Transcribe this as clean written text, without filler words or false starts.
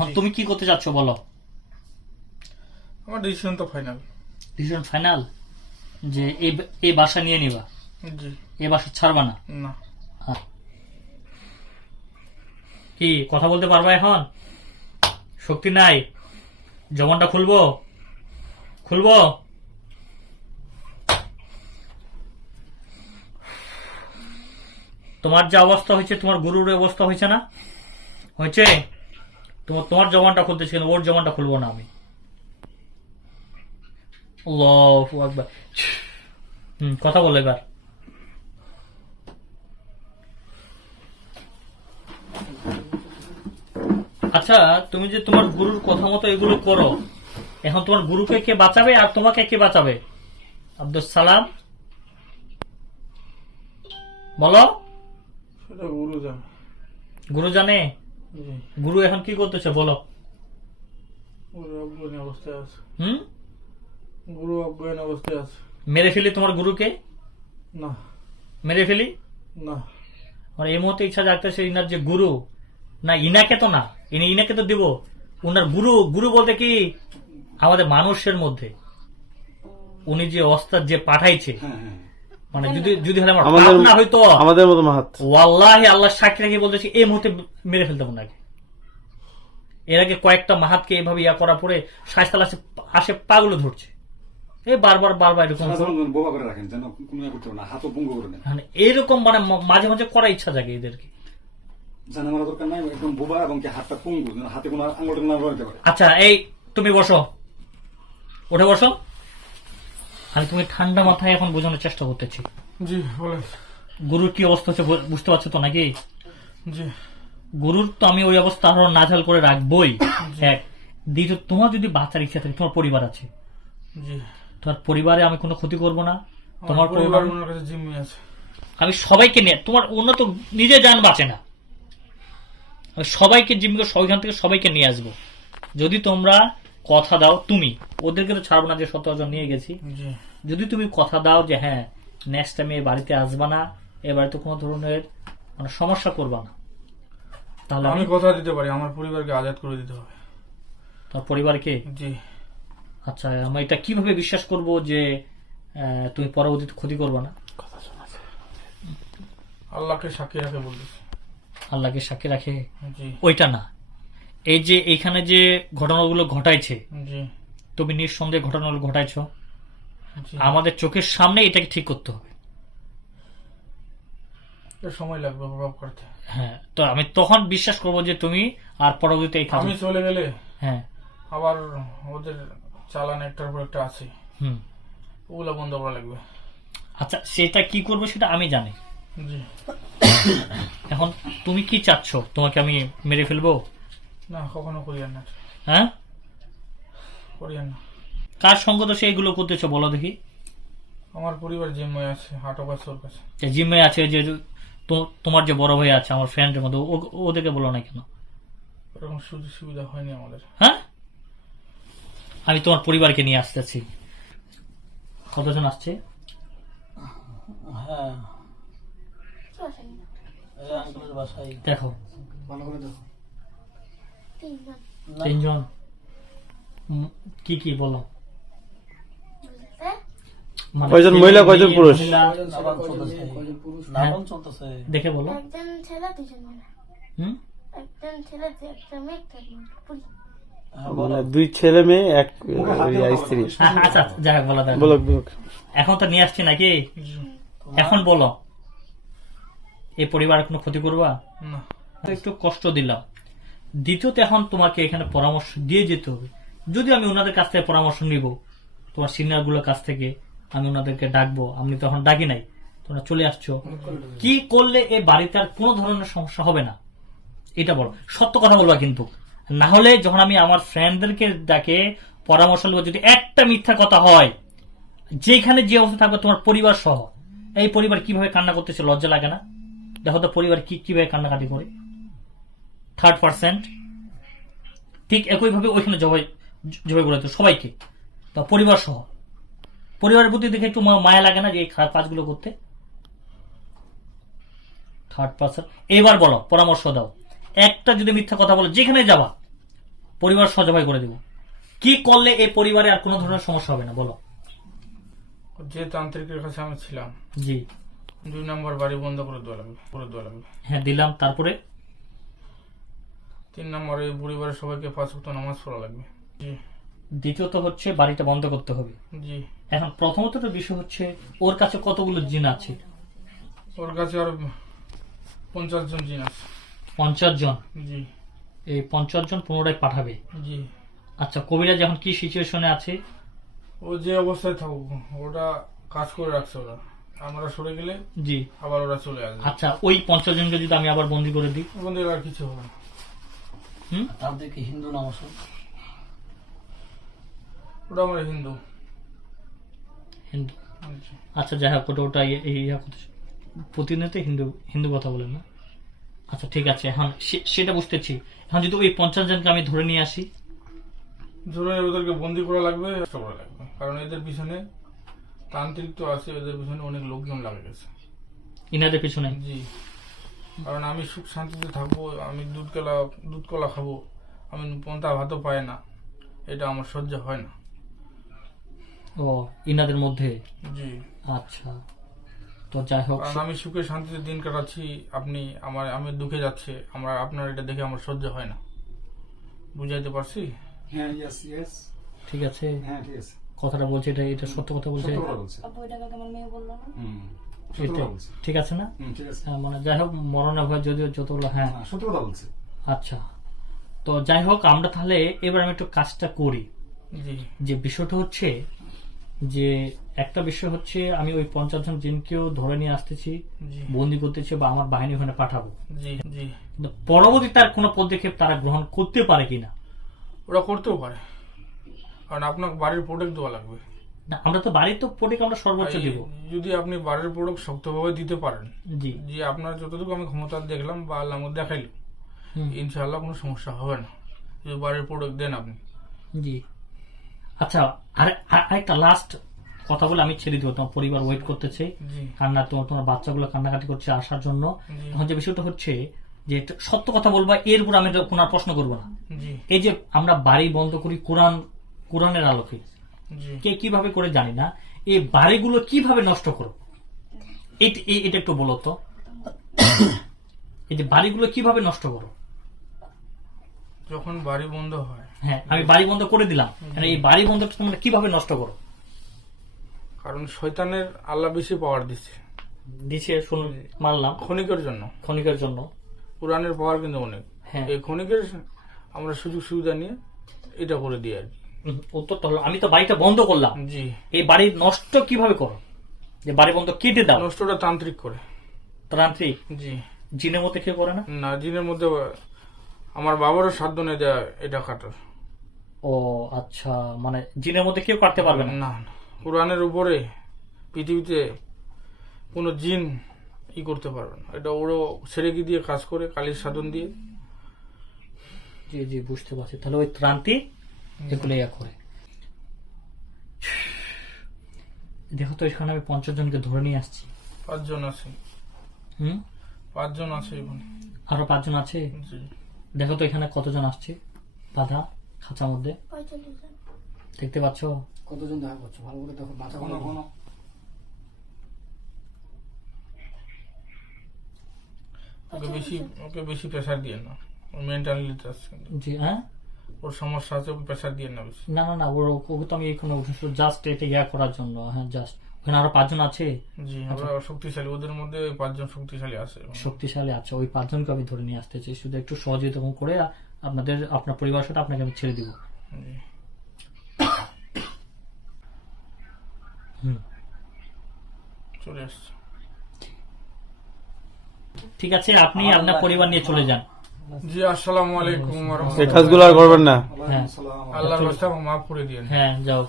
এখন তুমি কি করতে চাচ্ছ বলো? আমার ডিসিশন তো ফাইনাল। ডিসিশন ফাইনাল যে এই বাসা নিয়ে নিবা? জি। এই বাসা ছাড়বা না? না। কি কথা বলতে পারবা এখন? শক্তি নাই? জবানটা খুলবো? খুলবো? তোমার যে অবস্থা হয়েছে, তোমার গুরুর অবস্থা হয়েছে না? হয়েছে? তোমার জবানটা খুলতেছি, ওর জবানটা খুলবো না আমি। আল্লাহু আকবার। কথা বলো এবার। আচ্ছা, তুমি যে তোমার গুরুর কথা মতো এগুলো করো, এখন তোমার গুরুকে কে বাঁচাবে আর তোমাকে কে বাঁচাবে? আব্দুল সালাম বলো। সেটা গুরু জানে। গুরু জানে? জি। গুরু এখন কি করতেছে বলো? গুরু অজ্ঞান অবস্থায় আছে। গুরু অজ্ঞান অবস্থায় আছে। মেরে ফেলি তোমার গুরুকে? না। মেরে ফেলি না। আমার এই মুহূর্তে ইচ্ছা জাগতেছে ইনার যে গুরু, না ইনাকে তো না, ইনাকে তো দিব, উনার গুরু। গুরু বলতে কি আমাদের মানুষের মধ্যে উনি যে ওস্তাদ যে পাঠাইছে, মানে যদি হলে আমার পাপ না হইতো, আমাদের মতো মাহাত, ওয়াল্লাহি আল্লাহ সাক্ষী রেখে বলতেছি এই মুহূর্তে মেরে ফেলতাম ওনাকে। এর আগে কয়েকটা মাহাতকে এভাবে ইয়া করা পরে শায়স্তাল আসে পাগল ধরছে, এই বারবার এরকম এরকম মানে মাঝে মাঝে করার ইচ্ছা জাগে এদেরকে। আচ্ছা এই তুমি বসো, উঠে বসো। আমি তুমি ঠান্ডা মাথায় এখন বোঝানোর চেষ্টা করতেছি। জি বলেন। গুরুর কি অবস্থা হচ্ছে বুঝতে পারছো তো নাকি? জি। গুরুর তো আমি ওই অবস্থা আরো নাজাল করে রাখবোই। এক দ্বিতীয়, তোমার যদি বাচ্চার ইচ্ছা থাকে, তোমার পরিবার আছে, জি, তোমার পরিবারে আমি কোনো ক্ষতি করব না। তোমার পরিবার কাছে জিম্মি আছে, আমি সবাইকে নিয়ে, তোমার অন্য তো নিজে যান বাঁচে না, আমি সবাইকে জিম্মি করে ওইখান থেকে সবাইকে নিয়ে আসবো যদি তোমরা কথা দাও। তুমি ওদেরকে তো ছাড়বো না যে 17 জন নিয়ে গেছি। যদি তুমি কথা দাও যে হ্যাঁ নেক্সট টাইম এই বাড়িতে আসবা না, এ বাড়িতে কোনো ধরনের মানে সমস্যা করবা না, তাহলে আমি কথা দিতে পারি আমার পরিবারকে আজাদ করে দিতে হবে। তার পরিবারকে? জি। আচ্ছা, আমি এটা কিভাবে বিশ্বাস করব যে তুমি পরবর্তীতে ক্ষতি করবা না? আল্লাহকে সাক্ষী রাখে বলতেছি। আল্লাহকে সাক্ষী রাখে? জি। ওইটা না, এই যে এইখানে যে ঘটনাগুলো ঘটাইছে, জি, তুমি নিঃসন্দেহে ঘটনাগুলো ঘটাইছ, আমাদের চোখের সামনে এটাকে ঠিক করতে হবে। সময় লাগবে প্রভাব করতে। হ্যাঁ, তো আমি তখন বিশ্বাস করব যে তুমি আর পরবর্তীতে এই আমি চলে গেলে হ্যাঁ আবার ওদের চালান একটার পর একটা আছে, ওগুলা বন্ধ করা লাগবে। আচ্ছা, সেটা কি করবে সেটা আমি জানি। জি। এখন তুমি কি চাচ্ছ? তোমাকে আমি মেরে ফেলবো? না, কখনো করিয়েন না। হ্যাঁ, করিয়েন না। কার সঙ্গ তো সেইগুলো করতেছো বলো দেখি? আমার পরিবার জিম্মে আছে, হাঁটো কাছে ওর কাছে। জিম্মে আছে যে তোমার যে বড় ভাই আছে আমার ফ্রেন্ডের মধ্যে, ওদেরকে বলো না কেন? এরকম সুযোগ সুবিধা হয়নি আমাদের। হ্যাঁ, আমি তোমার পরিবারকে নিয়ে আসতেছি। কতজন আসছে? হ্যাঁ দেখো, 3 জন। কি কি বলো? কয়জন মহিলা কয়জন পুরুষ? দেখে বলো। একজন ছেলে 2 মেয়ে। একজন ছেলে 1 মেয়ে 2 ছেলে মেয়ে 1 স্ত্রী। আচ্ছা যাই বলো। এখন তো নিয়ে আসছি নাকি? এখন বলো, এই পরিবার কোনো ক্ষতি করবা না? একটু কষ্ট দিলাম। দ্বিতীয়ত, এখন তোমাকে এখানে পরামর্শ দিয়ে যেতে হবে। যদি আমি ওনাদের কাছ থেকে পরামর্শ নিব, তোমার সিনিয়র গুলোর কাছ থেকে আমি ওনাদেরকে ডাকবো, আমি তখন ডাকি নাই, তোমরা চলে আসছো, কি করলে এই বাড়িতে আর কোনো ধরনের সমস্যা হবে না এটা বলো। সত্য কথা বলবা কিন্তু, না হলে যখন আমি আমার ফ্রেন্ডদেরকে ডাকে পরামর্শ নেবো, যদি একটা মিথ্যা কথা হয়, যেখানে যে অবস্থা থাকবে তোমার পরিবার সহ, এই পরিবার কিভাবে কান্না করতেছে, লজ্জা লাগে না? দেখো তো পরিবার কিভাবে কান্নাকাটি করে, 3rd%। ঠিক একইভাবে ওইখানে জবাই করে সবাইকে, তা পরিবার সহ। পরিবারের প্রতি দেখে একটু মায়া লাগে না যে এই খারাপ কাজগুলো করতে? 3rd%। এবার বলো, পরামর্শ দাও। একটা যদি মিথ্যা কথা বলো, যেখানে যাবা পরিবার সজবাই করে দিব। কি করলে এই পরিবারে আর কোনো ধরনের সমস্যা হবে না বলো? যে তান্ত্রিকের কাছে আমি ছিলাম, জি 2 নম্বর বাড়ি বন্ধ করে দেওয়া লাগবে। হ্যাঁ দিলাম, তারপরে 3 নম্বরে এই পরিবারের সবাইকে 5 ওয়াক্ত নামাজ পড়া লাগবে। জি দ্বিতীয়ত হচ্ছে বাড়িটা বন্ধ করতে হবে। জি। এখন প্রথমত বিষয় হচ্ছে ওর কাছে কতগুলো জিন আছে? ওর কাছে আরো 50 জন জিন আছে। 50 জন। জি এই 50 জন পুনরায় পাঠাবে। জি। আচ্ছা, কবিরাজ এখন কি সিচুয়েশনে আছে? ও যে অবস্থায় থাকুক, ওটা কাজ করে রাখছে ওরা। আমরা সরে গেলে জি আবার ওরা চলে আসবে। আচ্ছা, ওই 50 জনকে যদি আমি আবার বন্দি করে দিই? ওদের আর কিছু হবে না। তাদেরকে হিন্দু নাম আছে। ওটা আমরা হিন্দু। হিন্দু। জি। আচ্ছা যাই হোক, ওটা প্রতিনিয়ত হিন্দু হিন্দু কথা বলেন না। আচ্ছা ঠিক আছে, এখন সেটা বুঝতেছি। এখন যদি ওই 50 জনকে আমি ধরে নিয়ে আসি? ধরে ওদেরকে বন্দি করা লাগবে, কারণ এদের পিছনে তান্ত্রিক তো আছে, এদের পিছনে অনেক লোকজন লাগে গেছে। ইনাদের পিছনে? জি। কারণ আমি সুখ শান্তিতে থাকবো, আমি দুধ কলা খাবো, আমি পন্থা ভাতও পাই না, এটা আমার সহ্য হয় না। ও ইনাদের মধ্যে? জি। আচ্ছা, তো যাই হোক, কারণ আমি সুখে শান্তিতে দিন কাটাচ্ছি, আমি দুঃখে যাচ্ছে, আপনার এটা দেখে আমার সহ্য হয় না। বুঝাইতে পারছি? হ্যাঁ, ইয়েস ইয়েস, ঠিক আছে, হ্যাঁ ঠিক আছে, কথাটা বলছে, এটা সত্য কথা বলছে। সত্য কথা বলছে। আপু এটা কাকে আমার মেয়ে বললো না? সত্য এটা কথা বলছে। ঠিক আছে না? ঠিক আছে, মানে যাই হোক, মরণের ভয় যদিও যতগুলো, হ্যাঁ হ্যাঁ, সত্য কথা বলছে। আচ্ছা, তো যাই হোক, আমরা তাহলে এবার আমি একটু কাজটা করি। জি যে বিষয়টা হচ্ছে যে একটা বিষয় হচ্ছে আমি ওই 50 জন জিনকেও ধরে নিয়ে আসতেছি, জি বন্দি করতেছি, বা আমার বাহিনী ওখানে পাঠাবো। জি জি। কিন্তু পরবর্তী তার কোনো পদক্ষেপ তারা গ্রহণ করতে পারে কিনা? ওরা করতেও পারে, কারণ আপনার বাড়ির প্রোডাক্ট দেওয়া লাগবে। না, আমরা তো বাড়ির তো পটিকে আমরা সর্বোচ্চ দিব। যদি আপনি বাড়ির প্রোডাক্ট শক্তভাবে দিতে পারেন, জি যে আপনার যতটুকু আমি ক্ষমতা দেখলাম বা আল্লাহ দেখাইল, হুম, ইনশাআল্লাহ কোনো সমস্যা হবে না যদি বাড়ির প্রোডাক্ট দেন আপনি। জি। আচ্ছা, আরেকটা লাস্ট কথা বলে আমি ছেড়ে দিব, তোমার পরিবার ওয়েট করতেছে, জি কান্না, তোমার বাচ্চাগুলো কান্নাকাটি করছে আসার জন্য। জি এখন যে বিষয়টা হচ্ছে যে একটা সত্য কথা বলবা, এর উপর আমি কোনো আর প্রশ্ন করবো না। জি এই যে আমরা বাড়ি বন্ধ করি কোরআনের আলোকে, জি। কে কিভাবে করে জানি না, এই বাড়িগুলো কিভাবে নষ্ট করো এটা একটু বলো তো। এই যে বাড়িগুলো কিভাবে নষ্ট করো? যখন বাড়ি বন্ধ হয়, হ্যাঁ, আমি বাড়ি বন্ধ করে দিলাম, এই বাড়ি বন্ধ তোমরা কিভাবে নষ্ট করো? কারণ শয়তানের আল্লাহ বেশি পাওয়ার দিচ্ছে, দিছে মানলাম, ক্ষণিকের জন্য। ক্ষণিকের জন্য। কোরআনের পাওয়ার কিন্তু অনেক। হ্যাঁ, এই ক্ষণিকের আমরা সুযোগ সুবিধা নিয়ে এটা করে দিই আর কি। উত্তরটা হলো আমি তো বাড়িটা বন্ধ করলাম, জি। এই বাড়ি নষ্ট কিভাবে করো? যে বাড়ি বন্ধ কেটে দাও? নষ্টটা তান্ত্রিক করে। তান্ত্রিক? জি। জিনের মধ্যে কেউ করে না? না, জিনের মধ্যে আমার বাবারও সাধ্য নেই দেয়া এটা কাটার। ও আচ্ছা, মানে জিনের মধ্যে কেউ কাটতে পারবে না? না না, কোরআনের উপরে পৃথিবীতে কোনো জিন করতে পারবে না। এটা ওরও ছেড়েকি দিয়ে কাজ করে, কালির সাধন দিয়ে। জি জি, বুঝতে পারছি। তাহলে ওই ত্রান্তি এগুলো করে। দেখো তো, এখানে আমি 50 জনকে ধরে নিয়ে আসছি। 5 জন আছে। 5 জন আছে এখানে। আরো 5 জন আছে। জি। দেখো তো এখানে কতজন আসছে বাধা খাঁচার মধ্যে, 45 জন। দেখতে পাচ্ছ? কতজন দেখা করছো ভালো করে দেখো, বাঁচা কোনো কোনো। ওকে বেশি প্রেসার দিয়ে না, ওর মেন্টালি আছে কিন্তু। জি, হ্যাঁ, ওর সমস্যা আছে, ওকে প্রেসার দিয়ে না বেশি। না না না, ওকে তো আমি এখানে জাস্ট এটা করার জন্য, হ্যাঁ জাস্ট। ওখানে আরো 5 জন আছে। জি, ওরা শক্তিশালী, ওদের মধ্যে 5 জন শক্তিশালী আছে। শক্তিশালী আছে, ওই 5 জনকে আমি ধরে নিয়ে আসতেছি। শুধু একটু সহযোগিতা করে আপনার পরিবারের সাথে আপনাকে আমি ছেড়ে দিব। জি। চলে আসছে। ঠিক আছে, আপনি আপনার পরিবার নিয়ে চলে যান। জি, আসসালামু আলাইকুম ওয়া এই রাহমাতুল্লাহ। কাজগুলো আর করবেন না। ওয়ালাইকুম আসসালাম। আল্লাহর রাস্তায় মাফ করে দিয়েন। হ্যাঁ, যাও।